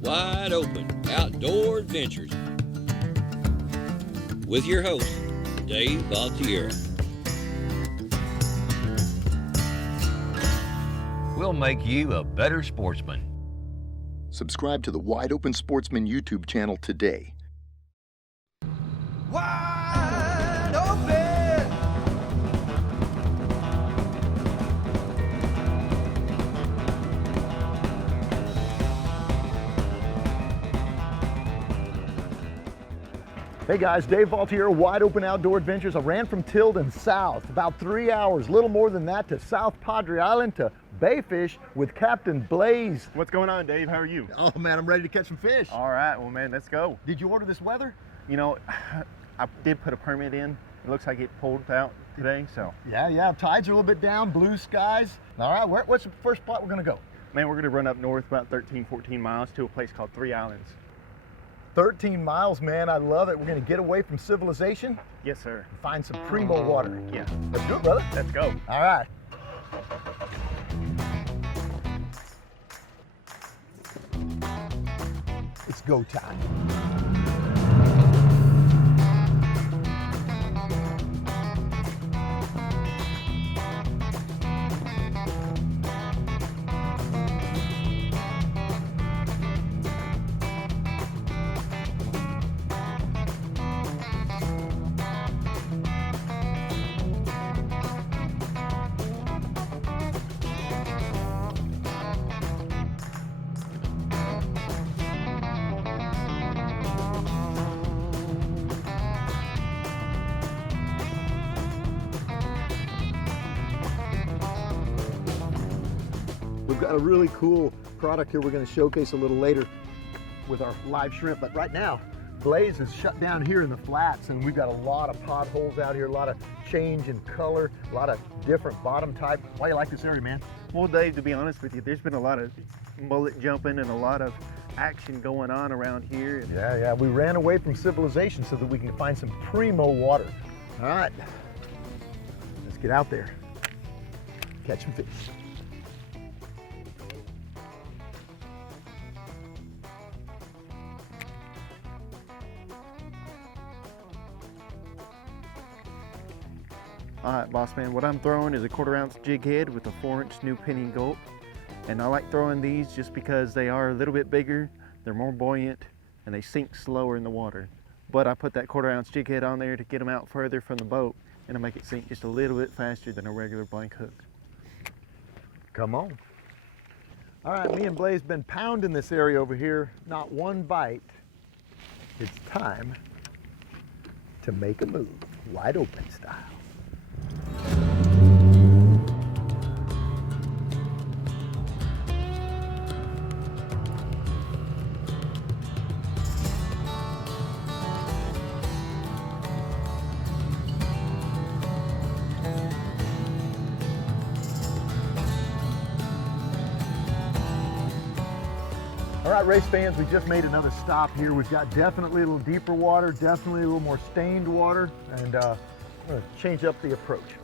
Wide Open Outdoor Adventures with your host, Dave Valtierra. We'll make you a better sportsman. Subscribe to the Wide Open Sportsman YouTube channel today. Wide open. Hey guys, Dave Valtierra, Wide Open Outdoor Adventures. I ran from Tilden south, about 3 hours, little more than that, to South Padre Island to bayfish with Captain Blaze. What's going on, Dave? How are you? Oh man, I'm ready to catch some fish. All right, well man, let's go. Did you order this weather? You know, I did put a permit in. It looks like it pulled out today, so. Yeah, tides are a little bit down, blue skies. All right, what's the first spot we're gonna go? Man, we're gonna run up north about 13, 14 miles to a place called 3 Islands. 13 miles, man, I love it. We're gonna get away from civilization. Yes, sir. And find some primo water. Yeah. Let's do it, brother. Let's go. All right. It's go time. We've got a really cool product here we're going to showcase a little later with our live shrimp, but right now Blaze is shut down here in the flats and we've got a lot of potholes out here, a lot of change in color, a lot of different bottom type. Why do you like this area, man? Well, Dave, to be honest with you, there's been a lot of mullet jumping and a lot of action going on around here. Yeah, we ran away from civilization so that we can find some primo water. All right, let's get out there, catch some fish. All right, boss man, what I'm throwing is a 1/4 ounce jig head with a 4-inch new penny Gulp. And I like throwing these just because they are a little bit bigger, they're more buoyant, and they sink slower in the water. But I put that 1/4 ounce jig head on there to get them out further from the boat and to make it sink just a little bit faster than a regular blank hook. Come on. All right, me and Blaze been pounding this area over here, not one bite. It's time to make a move, wide open style. All right, race fans, we just made another stop here. We've got definitely a little deeper water, definitely a little more stained water, and I'm gonna change up the approach.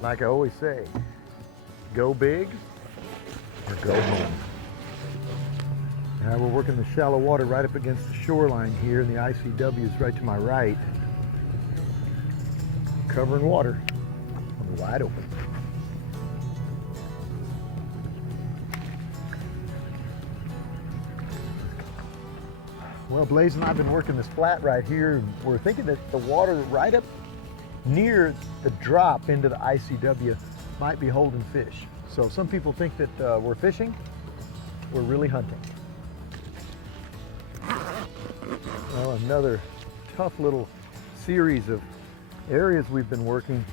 Like I always say, go big or go home. Now we're working the shallow water right up against the shoreline here, and the ICW is right to my right. Covering water on the wide open. Well, Blaze and I have been working this flat right here. We're thinking that the water right up near the drop into the ICW might be holding fish. So some people think that we're fishing, we're really hunting. Well, another tough little series of areas we've been working.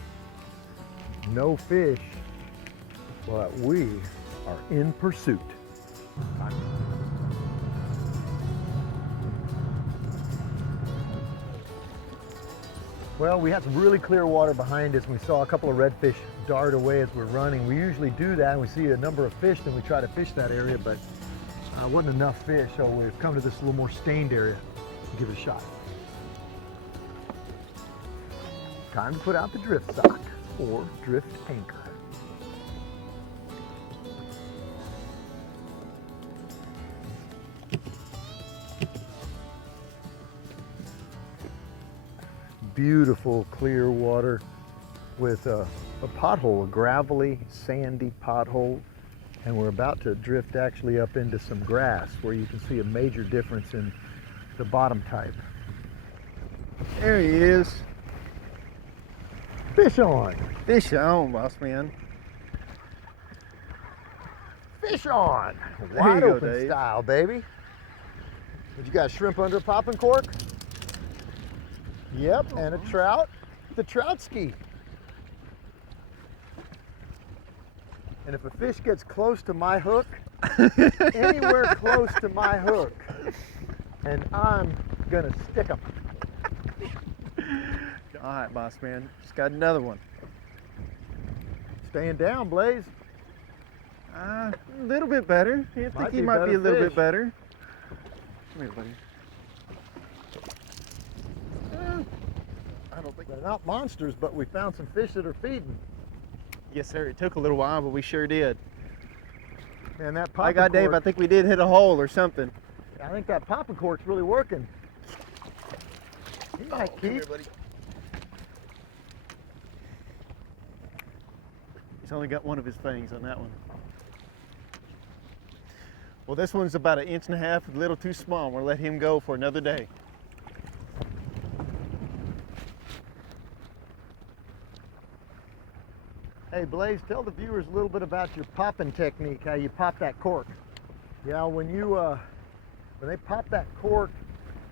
No fish, but we are in pursuit. Well, we had some really clear water behind us. We saw a couple of redfish dart away as we're running. We usually do that, and we see a number of fish, then we try to fish that area, but wasn't enough fish, so we've come to this little more stained area to give it a shot. Time to put out the drift sock or drift anchor. beautiful clear water with a pothole, a gravelly, sandy pothole. And we're about to drift actually up into some grass where you can see a major difference in the bottom type. There he is. Fish on. Fish on, boss man. Fish on. There Wide you go, open Dave. style, baby. What, you got shrimp under a popping cork? Yep, and a trout. The trout ski. And if a fish gets close to my hook, anywhere close to my hook, and I'm gonna stick them. All right, boss man. Just got another one. Staying down, Blaze. A little bit better. I think Might he be might be better a little fish. bit better. Come here, buddy. I don't think they're not monsters, but we found some fish that are feeding. Yes, sir. It took a little while, but we sure did. And that My popping God, Dave, I cork, think we did hit a hole or something. I think that popping cork's really working. He might Come keep. here, buddy. He's only got one of his fangs on that one. Well, this one's about 1.5 inches, a little too small. We'll let him go for another day. Hey Blaze, tell the viewers a little bit about your popping technique, how you pop that cork. Yeah, when they pop that cork,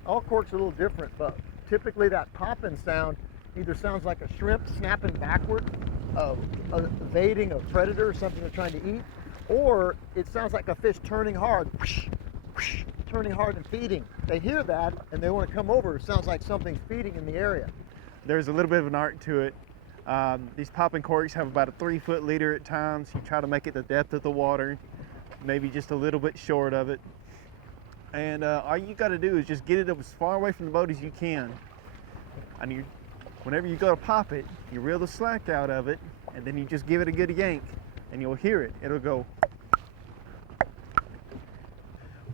all corks are a little different, but typically that popping sound either sounds like a shrimp snapping backward, evading a predator or something they're trying to eat, or it sounds like a fish turning hard, whoosh, whoosh, turning hard and feeding. They hear that and they want to come over. It sounds like something's feeding in the area. There's a little bit of an art to it. These popping corks have about a 3-foot leader at times. You try to make it the depth of the water, maybe just a little bit short of it. And all you got to do is just get it as far away from the boat as you can. And whenever you go to pop it, you reel the slack out of it, and then you just give it a good yank, and you'll hear it. It'll go.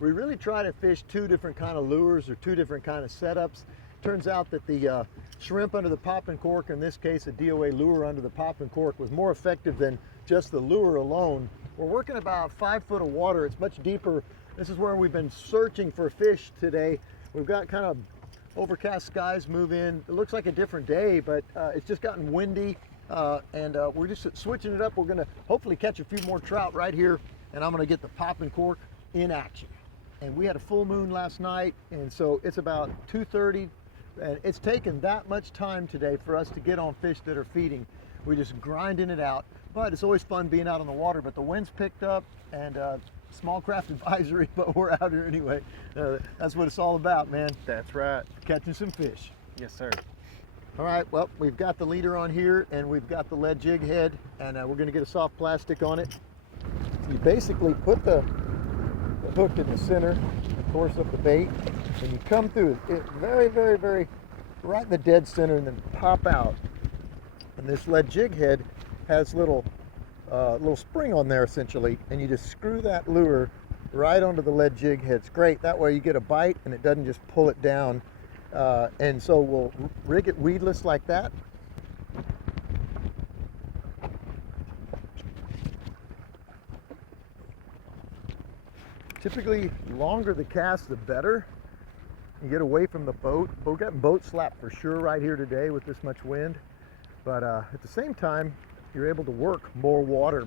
We really try to fish 2 different kind of lures or 2 different kind of setups. Turns out that the shrimp under the popping cork, in this case a DOA lure under the popping cork, was more effective than just the lure alone. We're working about 5 foot of water. It's much deeper. This is where we've been searching for fish today. We've got kind of overcast skies move in. It looks like a different day, but it's just gotten windy, and we're just switching it up. We're gonna hopefully catch a few more trout right here, and I'm gonna get the popping cork in action. And we had a full moon last night, and so it's about 2:30, and it's taken that much time today for us to get on fish that are feeding. We're just grinding it out, but it's always fun being out on the water. But the wind's picked up, and small craft advisory, but we're out here anyway. That's what it's all about, man. That's right. Catching some fish. Yes, sir. All right, well, we've got the leader on here, and we've got the lead jig head, and we're gonna get a soft plastic on it. You basically put the hook in the center, of course, of the bait, and you come through it very, very, very right in the dead center, and then pop out. And this lead jig head has little spring on there essentially, and you just screw that lure right onto the lead jig head. It's great. That way you get a bite and it doesn't just pull it down. And so we'll rig it weedless like that. Typically, longer the cast, the better. You get away from the boat. We're getting boat slap for sure right here today with this much wind. But at the same time, you're able to work more water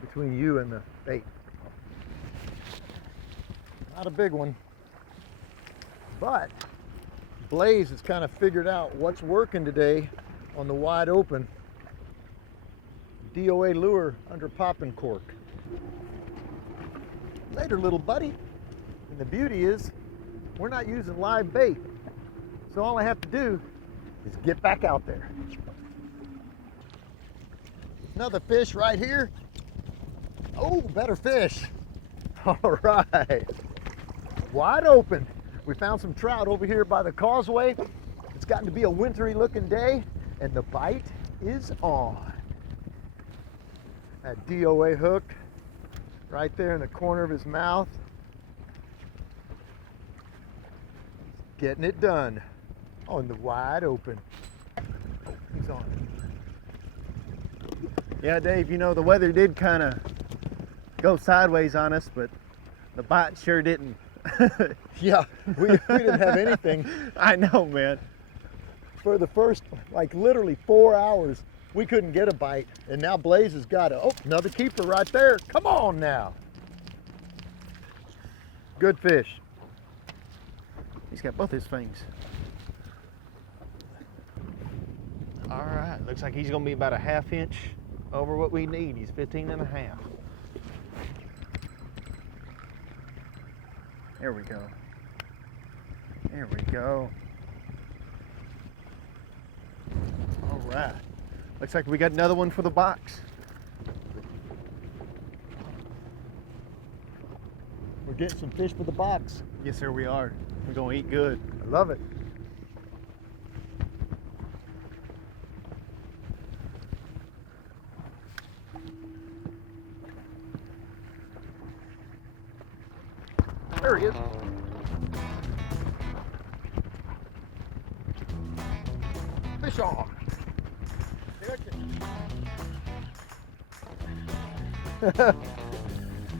between you and the bait. Not a big one, but Blaze has kind of figured out what's working today on the wide open DOA lure under popping cork. Later, little buddy. And the beauty is, we're not using live bait. So all I have to do is get back out there. Another fish right here. Oh, better fish. All right. Wide open. We found some trout over here by the causeway. It's gotten to be a wintry looking day, and the bite is on. That DOA hook right there in the corner of his mouth. Getting it done on the wide open. He's on it. Yeah, Dave, you know, the weather did kind of go sideways on us, but the bite sure didn't. Yeah, we didn't have anything. I know, man. For the first, like literally 4 hours, we couldn't get a bite. And now Blaze has got it. Oh, another keeper right there. Come on now. Good fish. He's got both his fangs. All right, looks like he's gonna be about a 1/2 inch over what we need. He's 15 and a half. There we go. There we go. All right. Looks like we got another one for the box. We're getting some fish for the box. Yes, sir, we are. We're gonna eat good. I love it. There he is. Fish on.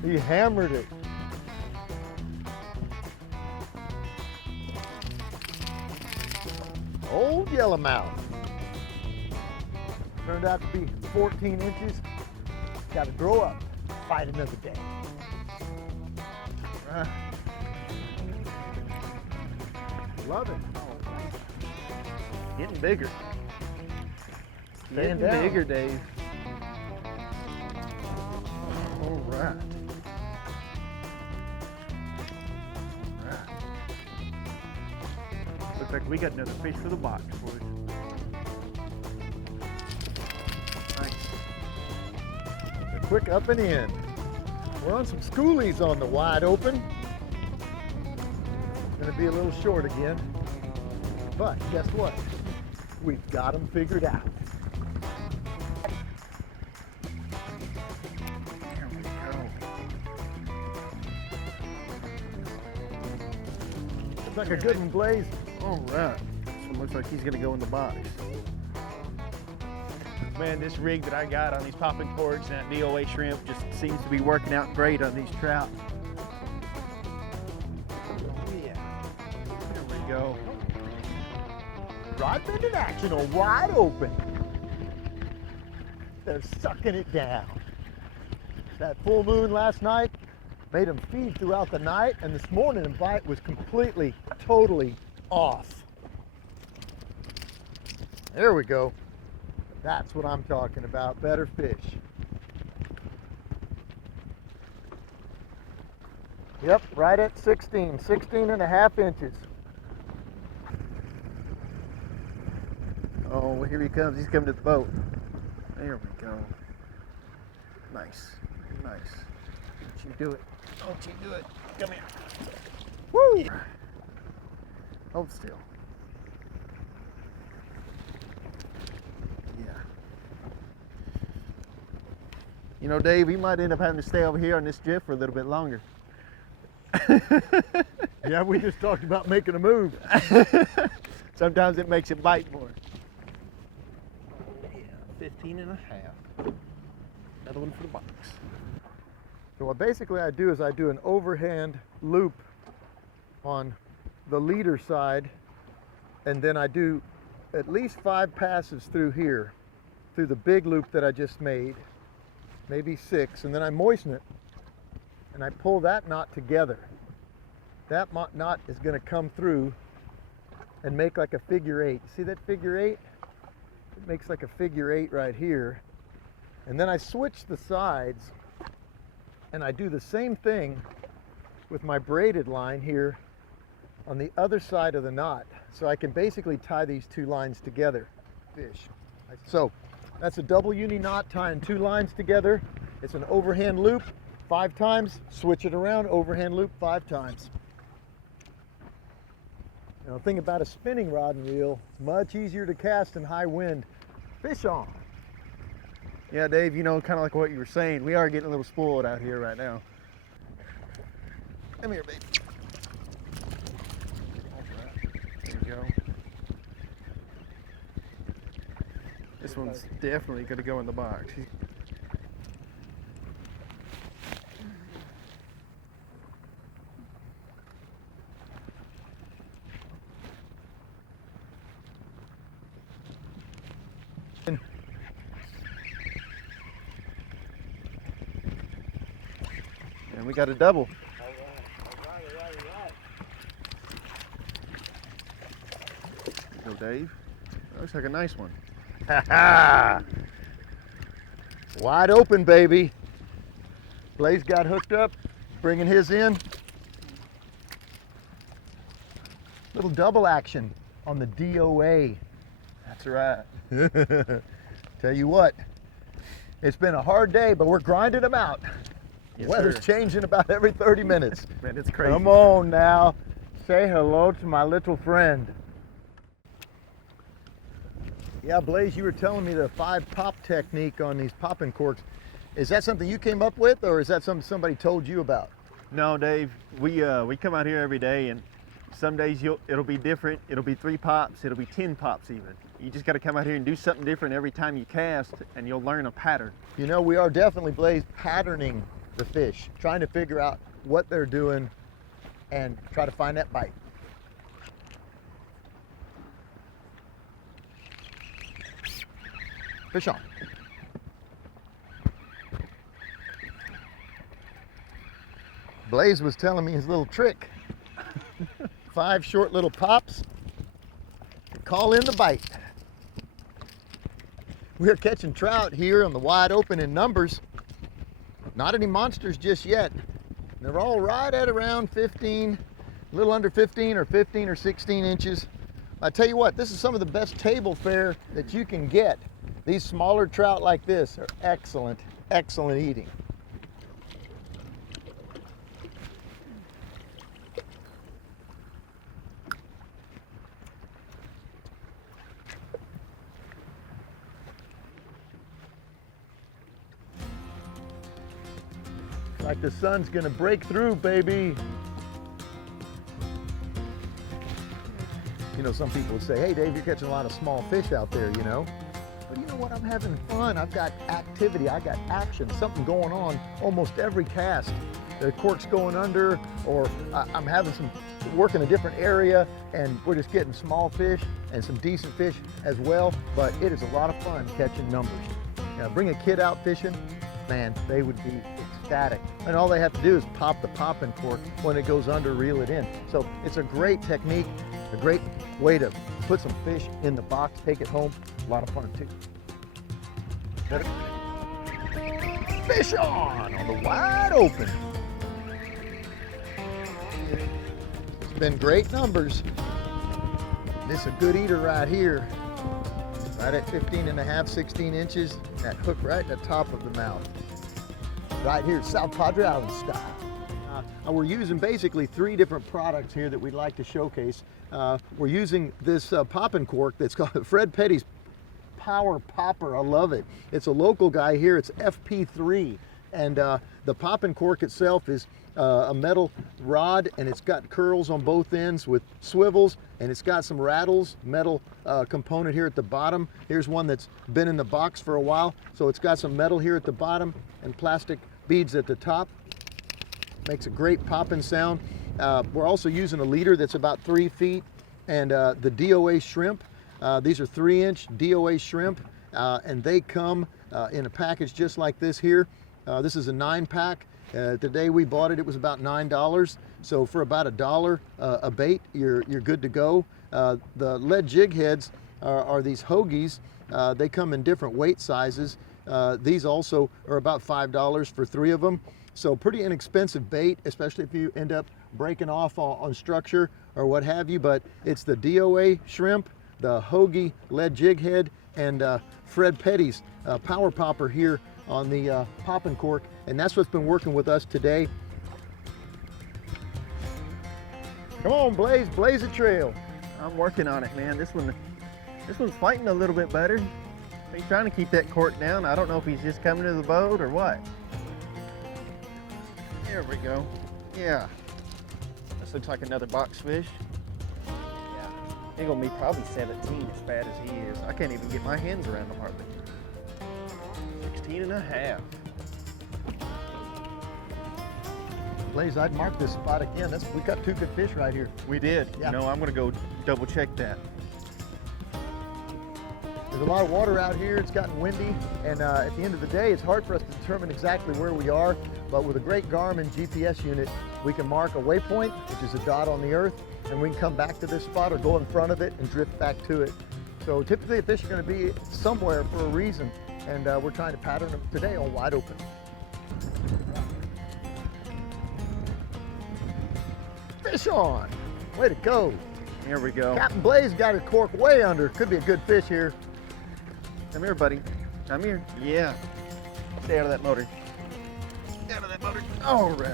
He hammered it. Old yellowmouth. Turned out to be 14 inches. Got to grow up. Fight another day. Love it. Getting bigger. Stand Getting down. bigger, Dave. All right. Looks like we got another fish for the box, boys. Nice. A quick up and in. We're on some schoolies on the wide open. Gonna be a little short again. But guess what? We've got them figured out. There we go. Looks like a good one, Blaze. All right. So it looks like he's gonna go in the box. Man, this rig that I got on these popping corks and that DOA shrimp just seems to be working out great on these trout. Yeah. There we go. Rod bend in action or wide open. They're sucking it down. That full moon last night made them feed throughout the night, and this morning the bite was completely, totally off. There we go. That's what I'm talking about, better fish. Yep, right at 16 and a half inches. Oh, here he comes. He's coming to the boat. There we go. Nice. Nice. Don't you do it. Don't you do it. Come here. Woo! Hold still. Yeah. You know, Dave, we might end up having to stay over here on this drift for a little bit longer. Yeah, we just talked about making a move. Sometimes it makes it bite more. Yeah, 15 and a half. Another one for the box. So what basically I do is I do an overhand loop on the leader side, and then I do at least 5 passes through here, through the big loop that I just made, maybe 6, and then I moisten it, and I pull that knot together. That knot is going to come through and make like a figure 8. See that figure 8? It makes like a figure 8 right here. And then I switch the sides and I do the same thing with my braided line here on the other side of the knot. So I can basically tie these 2 lines together. Fish. So that's a double uni knot tying 2 lines together. It's an overhand loop 5 times, switch it around, overhand loop 5 times. Now the thing about a spinning rod and reel, it's much easier to cast in high wind. Fish on. Yeah, Dave, you know, kind of like what you were saying, we are getting a little spoiled out here right now. Come here, baby. There you go. This one's definitely gonna go in the box. And we got a double. Go, Dave. That looks like a nice one. Wide open, baby. Blaze got hooked up, bringing his in. Little double action on the DOA. That's right. Tell you what, it's been a hard day, but we're grinding them out. Yes, Weather's sir. changing about every 30 minutes. Man, it's crazy. Come on now, say hello to my little friend. Yeah, Blaze, you were telling me the 5 pop technique on these popping corks. Is that something you came up with, or is that something somebody told you about? No, Dave. We come out here every day, and some days it'll be different. It'll be 3 pops. It'll be 10 pops even. You just got to come out here and do something different every time you cast, and you'll learn a pattern. You know, we are definitely, Blaze, patterning the fish, trying to figure out what they're doing and try to find that bite. Fish on. Blaze was telling me his little trick. 5 short little pops, call in the bite. We're catching trout here on the wide open in numbers. Not any monsters just yet. They're all right at around 15, a little under 15 or 15 or 16 inches. I tell you what, this is some of the best table fare that you can get. These smaller trout like this are excellent, excellent eating. Like the sun's gonna break through, baby. You know, some people would say, hey Dave, you're catching a lot of small fish out there, you know. But you know what, I'm having fun. I've got activity, I got action, something going on almost every cast. The cork's going under, or I'm having some work in a different area, and we're just getting small fish and some decent fish as well. But it is a lot of fun catching numbers. Now, bring a kid out fishing, man, they would be ecstatic. And all they have to do is pop the popping cork. When it goes under, reel it in. So it's a great technique, a great way to put some fish in the box, take it home. A lot of fun too. Fish on the wide open. It's been great numbers. This is a good eater right here. Right at 15 and a half, 16 inches. That hook right at the top of the mouth. Right here, South Padre Island style. We're using basically 3 different products here that we'd like to showcase. We're using this popping cork that's called Fred Petty's Power Popper. I love it. It's a local guy here. It's FP3. And the popping cork itself is a metal rod, and it's got curls on both ends with swivels, and it's got some rattles, metal component here at the bottom. Here's one that's been in the box for a while. So it's got some metal here at the bottom and plastic beads at the top. Makes a great popping sound. We're also using a leader that's about 3 feet, and the DOA shrimp. These are 3-inch DOA shrimp, and they come in a package just like this here. This is a 9-pack. The day we bought it, it was about $9. So for about $1 a bait, you're good to go. The lead jig heads are these hoagies. They come in different weight sizes. These also are about $5 for 3 of them. So pretty inexpensive bait, especially if you end up breaking off on structure or what have you. But it's the DOA shrimp, the hoagie lead jig head, and Fred Petty's Power Popper here on the popping cork. And that's what's been working with us today. Come on, Blaze, blaze a trail. I'm working on it, man. This one's fighting a little bit better. He's trying to keep that cork down. I don't know if he's just coming to the boat or what. There we go. Yeah. This looks like another box fish. Yeah. They're gonna be probably 17 as fat as he is. I can't even get my hands around them hardly. 16 and a half. Blaze, I'd mark this spot again. We got 2 good fish right here. We did. Yeah. You know, I'm gonna go double check that. There's a lot of water out here. It's gotten windy, and at the end of the day, it's hard for us to determine exactly where we are, but with a great Garmin GPS unit, we can mark a waypoint, which is a dot on the earth, and we can come back to this spot or go in front of it and drift back to it. So typically, the fish are going to be somewhere for a reason, and we're trying to pattern them today on wide open. Fish on! Way to go! Here we go. Captain Blaze got his cork way under. Could be a good fish here. Come here, buddy. Come here. Yeah. Stay out of that motor. Stay out of that motor. All right.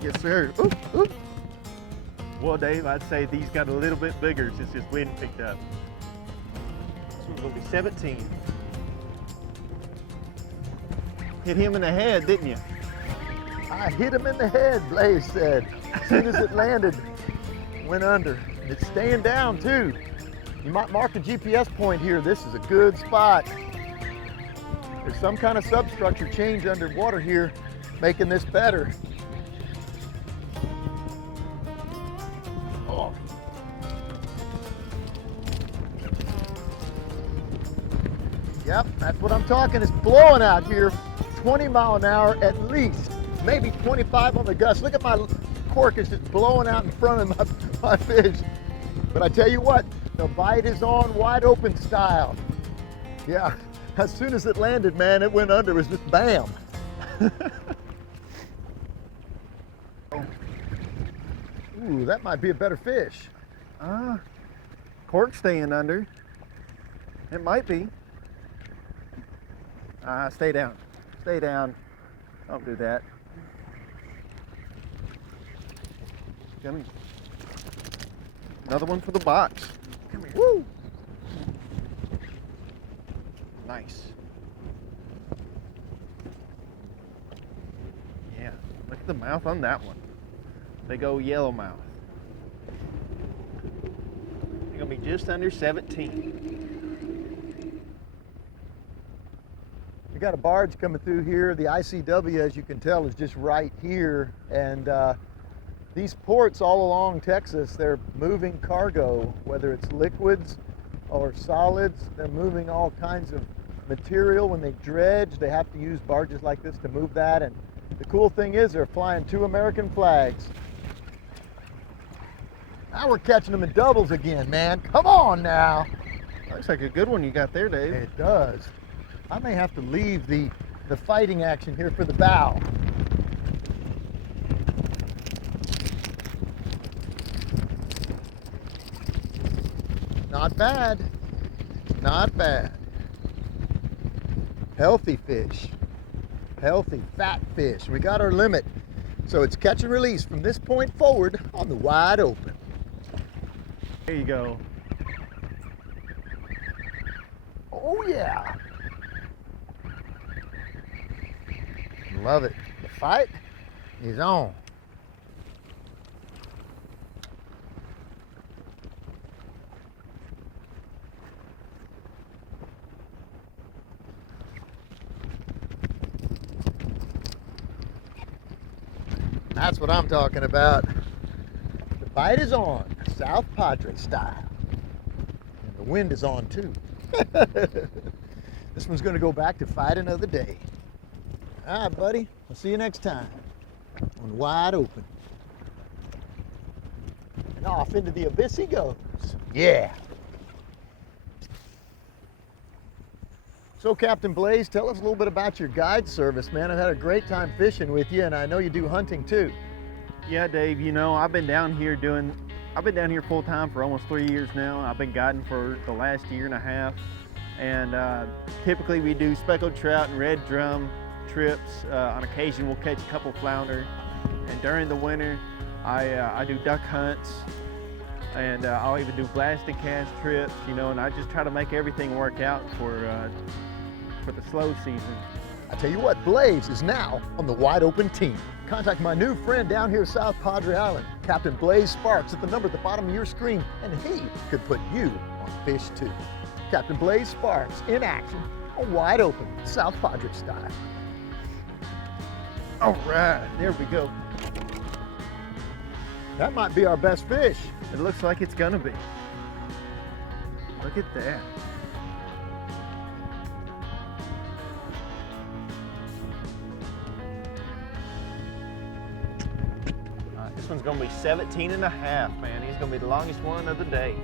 Yes, sir. Oop, oop. Well, Dave, I'd say these got a little bit bigger since this wind picked up. This one's gonna be 17. Hit him in the head, didn't you? I hit him in the head, Blaze said. As soon as it landed, went under. And it's staying down too. You might mark a GPS point here. This is a good spot. There's some kind of substructure change underwater here, making this better. Oh. Yep, that's what I'm talking. It's blowing out here, 20 miles an hour at least, maybe 25 on the gust. Look at my cork, it's just blowing out in front of my fish. But I tell you what, the bite is on wide open style. Yeah, as soon as it landed, man, it went under. It was just bam. Ooh, that might be a better fish. Cork staying under. It might be. Stay down. Stay down. Don't do that. Come here. Another one for the box. Come here. Woo! Nice. Yeah, look at the mouth on that one. Big old yellow mouth. They're gonna be just under 17. We got a barge coming through here. The ICW, as you can tell, is just right here. And these ports all along Texas, they're moving cargo, whether it's liquids or solids. They're moving all kinds of material. When they dredge, they have to use barges like this to move that. And the cool thing is they're flying 2 American flags. Now we're catching them in doubles again, man. Come on now. Looks like a good one you got there, Dave. It does. I may have to leave the fighting action here for the bow. Not bad. Not bad. Healthy fish. Healthy, fat fish. We got our limit. So it's catch and release from this point forward on the wide open. There you go. Oh yeah. Love it. The fight is on. That's what I'm talking about. The bite is on, South Padre style. And the wind is on too. This one's gonna go back to fight another day. All right, buddy, I'll see you next time on Wide Open. And off into the abyss he goes. Yeah. So, Captain Blaze, tell us a little bit about your guide service, man. I've had a great time fishing with you, and I know you do hunting too. Yeah, Dave, you know, I've been down here full time for almost 3 years now. I've been guiding for the last year and a half. And typically we do speckled trout and red drum trips. On occasion we'll catch a couple flounder. And during the winter, I do duck hunts. And I'll even do blasting cast trips, you know, and I just try to make everything work out for the slow season. I tell you what, Blaze is now on the Wide Open team. Contact my new friend down here, South Padre Island, Captain Blaze Sparks, at the number at the bottom of your screen, and he could put you on fish too. Captain Blaze Sparks in action on Wide Open, South Padre style. All right, there we go. That might be our best fish. It looks like it's gonna be. Look at that. This one's gonna be 17 and a half, man. He's gonna be the longest one of the day.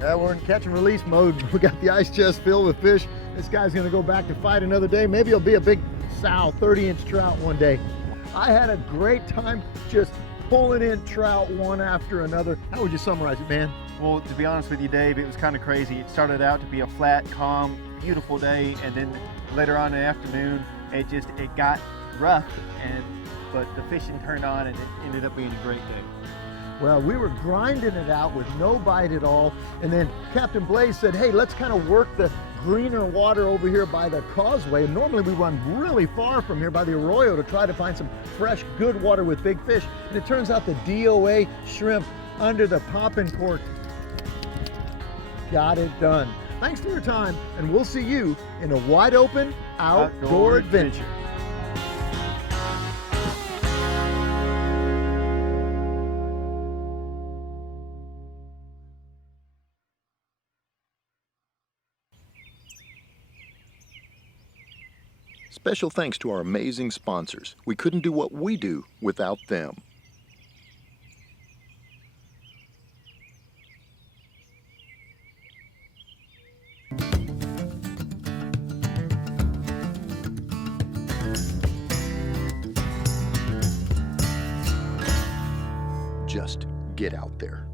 Yeah, we're in catch and release mode. We got the ice chest filled with fish. This guy's gonna go back to fight another day. Maybe he'll be a big sow, 30-inch trout one day. I had a great time just pulling in trout one after another. How would you summarize it, man? Well, to be honest with you, Dave, it was kind of crazy. It started out to be a flat, calm, beautiful day, and then later on in the afternoon, it got rough, but the fishing turned on, and it ended up being a great day. Well, we were grinding it out with no bite at all, and then Captain Blaze said, hey, let's kind of work the greener water over here by the causeway. And normally we run really far from here by the Arroyo to try to find some fresh, good water with big fish. And it turns out the DOA shrimp under the popping cork got it done. Thanks for your time, and we'll see you in a wide open outdoor adventure. Special thanks to our amazing sponsors. We couldn't do what we do without them. Just get out there.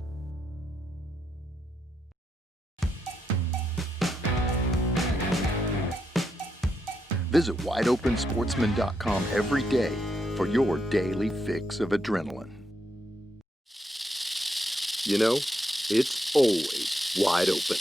Visit wideopensportsman.com every day for your daily fix of adrenaline. You know, it's always wide open.